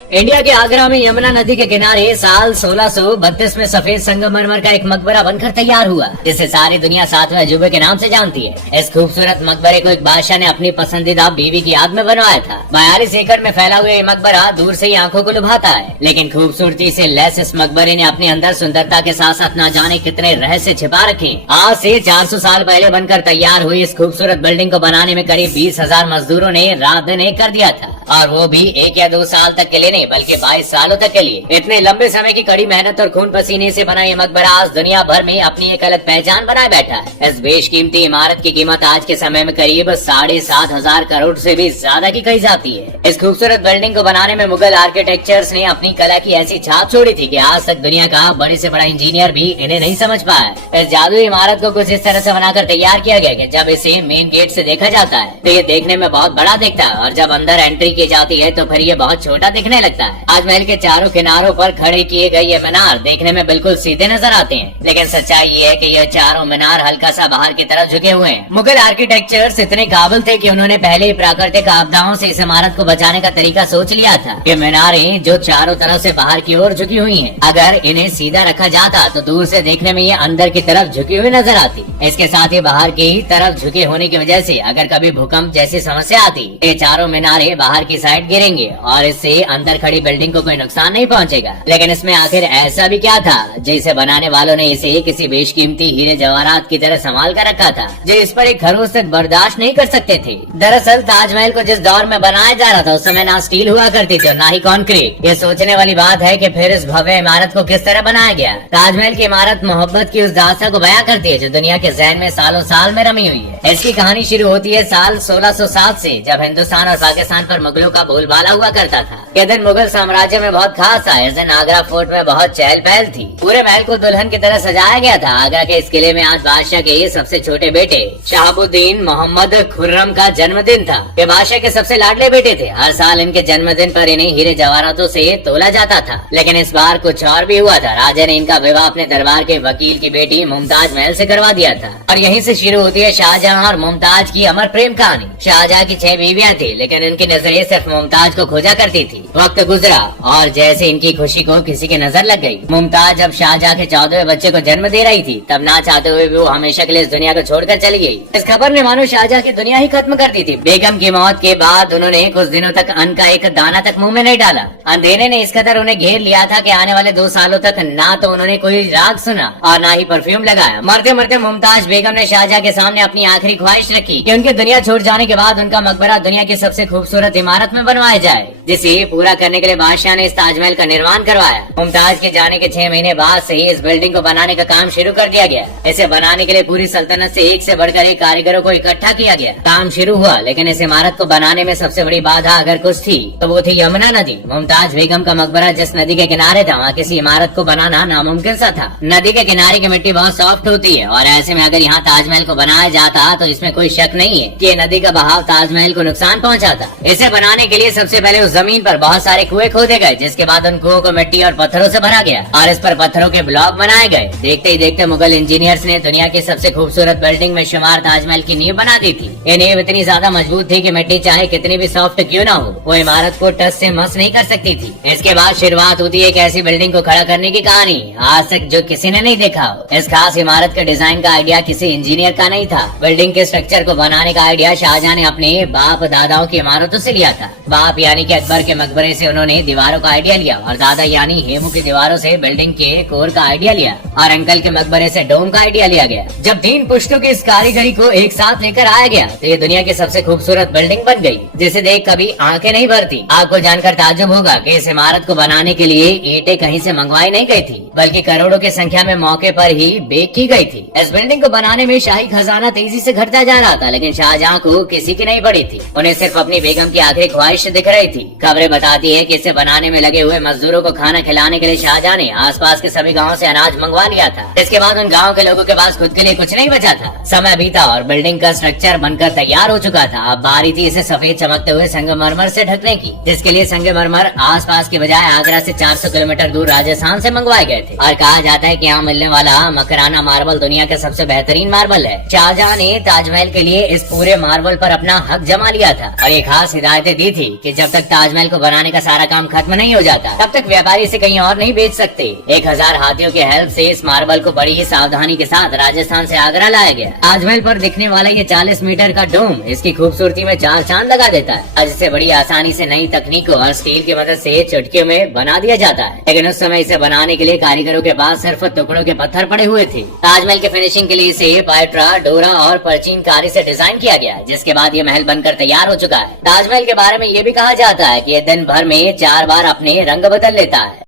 India के आगरा में यमुना नदी के किनारे साल 1632 में सफेद संगमरमर का एक मकबरा बनकर तैयार हुआ, जिसे सारी दुनिया सातवें अजूबे के नाम से जानती है। इस खूबसूरत मकबरे को एक बादशाह ने अपनी पसंदीदा बीवी की याद में बनवाया था। 42 एकड़ में फैला हुआ ये मकबरा दूर से ही आंखों को लुभाता है, लेकिन खूबसूरती से लैस इस मकबरे ने अपने अंदर सुंदरता के साथ साथ न जाने कितने रहस्य छिपा रखे। आज से 400 साल पहले बनकर तैयार हुई इस खूबसूरत बिल्डिंग को बनाने में करीब 20,000 मजदूरों ने रात दिन एक कर दिया था, और वो भी 1 या 2 साल तक के लिए नहीं बल्कि 22 सालों तक के लिए। इतने लंबे समय की कड़ी मेहनत और खून पसीने से बना ये मकबरा आज दुनिया भर में अपनी एक अलग पहचान बनाए बैठा है। इस बेशकीमती इमारत की कीमत आज के समय में करीब 7,500 करोड़ से भी ज्यादा की कही जाती है। इस खूबसूरत बिल्डिंग को बनाने में मुगल आर्किटेक्चर्स ने अपनी कला की ऐसी छाप छोड़ी थी कि आज तक दुनिया का बड़े से बड़ा इंजीनियर भी इन्हें नहीं समझ पाया। इस जादुई इमारत को कुछ इस तरह से बनाकर तैयार किया गया कि जब इसे मेन गेट से देखा जाता है तो ये देखने में बहुत बड़ा दिखता है, और जब अंदर एंट्री की जाती है तो फिर ये बहुत छोटा दिखने लगता है। ताजमहल के चारों किनारों पर खड़े किए गए ये मीनार देखने में बिल्कुल सीधे नजर आते हैं, लेकिन सच्चाई ये है कि ये चारों मीनार हल्का सा बाहर की तरफ झुके हुए हैं। मुगल आर्किटेक्चर्स इतने काबिल थे कि उन्होंने पहले ही प्राकृतिक आपदाओं से इस इमारत को बचाने का तरीका सोच लिया था। ये मीनारें जो चारों तरफ से बाहर की ओर झुकी हुई हैं, अगर इन्हें सीधा रखा जाता तो दूर से देखने में ये अंदर की तरफ झुकी हुई नजर आती। इसके साथ ही बाहर की तरफ झुके होने की वजह से अगर कभी भूकंप जैसी समस्या आती, ये चारों मीनारें बाहर की साइड गिरेंगे और इससे अंदर खड़ी बिल्डिंग को कोई नुकसान नहीं पहुंचेगा। लेकिन इसमें आखिर ऐसा भी क्या था जिसे बनाने वालों ने इसे किसी बेशकीमती हीरे जवाहरात की तरह संभाल कर रखा था, जो इस पर एक खरोच तक बर्दाश्त नहीं कर सकते थे। दरअसल ताजमहल को जिस दौर में बनाया जा रहा था उस समय ना स्टील हुआ करती थी और ना ही कंक्रीट। ये सोचने वाली बात है कि फिर इस भव्य इमारत को किस तरह बनाया गया। ताजमहल की इमारत मोहब्बत की उस दास्तां को बयां करती है जो दुनिया के जहन में सालों साल में रमी हुई है। इसकी कहानी शुरू होती है साल 1607 से, जब हिंदुस्तान और पाकिस्तान पर मुगलों का बोलबाला हुआ करता था। यह दिन मुगल साम्राज्य में बहुत खास था। इस दिन आगरा फोर्ट में बहुत चहल पहल थी। पूरे महल को दुल्हन की तरह सजाया गया था। आगरा के इस किले में आज बादशाह के सबसे छोटे बेटे शहाबुद्दीन मोहम्मद खुर्रम का जन्मदिन था। ये बादशाह के सबसे लाडले बेटे थे। हर साल इनके जन्मदिन पर इन्हें हीरे जवाहरातों से तोला जाता था, लेकिन इस बार कुछ और भी हुआ था। राजा ने इनका विवाह अपने दरबार के वकील की बेटी मुमताज महल से करवा दिया था, और यहीं से शुरू होती है शाहजहां और मुमताज की अमर प्रेम कहानी। शाहजहां की 6 बीवियां थी, लेकिन इनकी नजरें सिर्फ मुमताज को खोजा करती थी। वक्त गुजरा और जैसे इनकी खुशी को किसी की नजर लग गई। मुमताज जब शाहजहां के 14वें बच्चे को जन्म दे रही थी, तब ना चाहते हुए भी वो हमेशा के लिए इस दुनिया को छोड़कर चली गई। इस खबर ने मानो शाहजहां की दुनिया ही खत्म कर दी थी। बेगम की मौत के बाद उन्होंने कुछ दिनों तक अन्न का एक दाना तक मुंह में नहीं डाला। अंधेरे ने इस कदर उन्हें घेर लिया था कि आने वाले 2 सालों तक ना तो उन्होंने कोई राग सुना और ना ही परफ्यूम लगाया। मरते मरते मुमताज बेगम ने शाहजहां के सामने अपनी आखिरी ख्वाहिश रखी कि उनके दुनिया छोड़ जाने के बाद उनका मकबरा दुनिया की सबसे खूबसूरत इमारत में बनवाया जाए, जिसे पूरा करने के लिए बादशाह ने इस ताजमहल का निर्माण करवाया। मुमताज के जाने के 6 महीने बाद से ही इस बिल्डिंग को बनाने का काम शुरू कर दिया गया। इसे बनाने के लिए पूरी सल्तनत से एक से बढ़कर एक कारीगरों को इकट्ठा किया गया। काम शुरू हुआ, लेकिन इस इमारत को बनाने में सबसे बड़ी बाधा अगर कुछ थी तो वो थी यमुना नदी। मुमताज बेगम का मकबरा जिस नदी के किनारे था, वहाँ किसी इमारत को बनाना नामुमकिन सा था। नदी के किनारे की मिट्टी बहुत सॉफ्ट होती है, और ऐसे में अगर यहाँ ताजमहल को बनाया जाता तो इसमें कोई शक नहीं है कि नदी का बहाव ताजमहल को नुकसान पहुँचाता। इसे बनाने के लिए सबसे पहले उस जमीन पर बहुत सारे कुएं खोदे गए, जिसके बाद उन कुओं को मिट्टी और पत्थरों से भरा गया और इस पर पत्थरों के ब्लॉक बनाए गए। देखते ही देखते मुगल इंजीनियर्स ने दुनिया की सबसे खूबसूरत बिल्डिंग में शुमार ताजमहल की नींव बना दी थी। ये नींव इतनी ज्यादा मजबूत थी कि मिट्टी चाहे कितनी भी सॉफ्ट क्यों ना हो, वो इमारत को टच से मस नहीं कर सकती थी। इसके बाद शुरुआत होती है एक ऐसी बिल्डिंग को खड़ा करने की कहानी आज तक जो किसी ने नहीं देखा हो। इस खास इमारत के डिजाइन का आइडिया किसी इंजीनियर का नहीं था। बिल्डिंग के स्ट्रक्चर को बनाने का आइडिया शाहजहां ने अपने बाप दादाओं की इमारतों से लिया था। बाप यानी कि अकबर के मकबरे से उन्होंने दीवारों का आइडिया लिया, और दादा यानी हेमू की दीवारों से बिल्डिंग के कोर का आइडिया लिया, और अंकल के मकबरे से डोम का आइडिया लिया गया। जब 3 पुश्तों की इस कारीगरी को एक साथ लेकर आया गया तो ये दुनिया की सबसे खूबसूरत बिल्डिंग बन गई, जिसे देख कभी आंखें नहीं भरती। आपको जानकर ताज्जुब होगा कि इस इमारत को बनाने के लिए ईंटें कहीं से मंगवाई नहीं गई थी, बल्कि करोड़ों की संख्या में मौके पर ही बेक की गई थी। इस बिल्डिंग को बनाने में शाही खजाना तेजी से घटता जा रहा था, लेकिन शाहजहां को किसी की नहीं पड़ी थी। उन्हें सिर्फ अपनी बेगम की आखिरी ख्वाहिश दिख रही थी। खबरें बताती है कि इसे बनाने में लगे हुए मजदूरों को खाना खिलाने के लिए शाहजहां ने आसपास के सभी गांवों से अनाज मंगवा लिया था। इसके बाद उन गांव के लोगों के पास खुद के लिए कुछ नहीं बचा था। समय बीता और बिल्डिंग का स्ट्रक्चर बनकर तैयार हो चुका था। अब बारी थी इसे सफेद चमकते हुए संगमरमर से ढकने की, जिसके लिए संगमरमर आसपास के बजाय आगरा से 400 किलोमीटर दूर राजस्थान से मंगवाए गए थे। और कहा जाता है कि यहाँ मिलने वाला मकराना मार्बल दुनिया का सबसे बेहतरीन मार्बल है। शाहजहां ने ताजमहल के लिए इस पूरे मार्बल पर अपना हक जमा लिया था, और एक खास हिदायतें दी थी कि जब तक ताजमहल को बनाने बनाने का सारा काम खत्म नहीं हो जाता, तब तक व्यापारी इसे कहीं और नहीं बेच सकते। 1000 हाथियों की हेल्प से इस मार्बल को बड़ी ही सावधानी के साथ राजस्थान से आगरा लाया गया। ताजमहल पर दिखने वाला ये 40 मीटर का डोम इसकी खूबसूरती में 4 चांद लगा देता है। आज इसे बड़ी आसानी से नई तकनीकों और स्टील की मदद से चुटकियों में बना दिया जाता है, लेकिन उस समय इसे बनाने के लिए कारीगरों के पास सिर्फ टुकड़ों के पत्थर पड़े हुए थे। ताजमहल के फिनिशिंग के लिए इसे पाइट्रा, डोरा और परचीन कारी से डिजाइन किया गया, जिसके बाद ये महल बनकर तैयार हो चुका है। ताजमहल के बारे में ये भी कहा जाता है कि ये दिन भर में 4 बार अपने रंग बदल लेता है।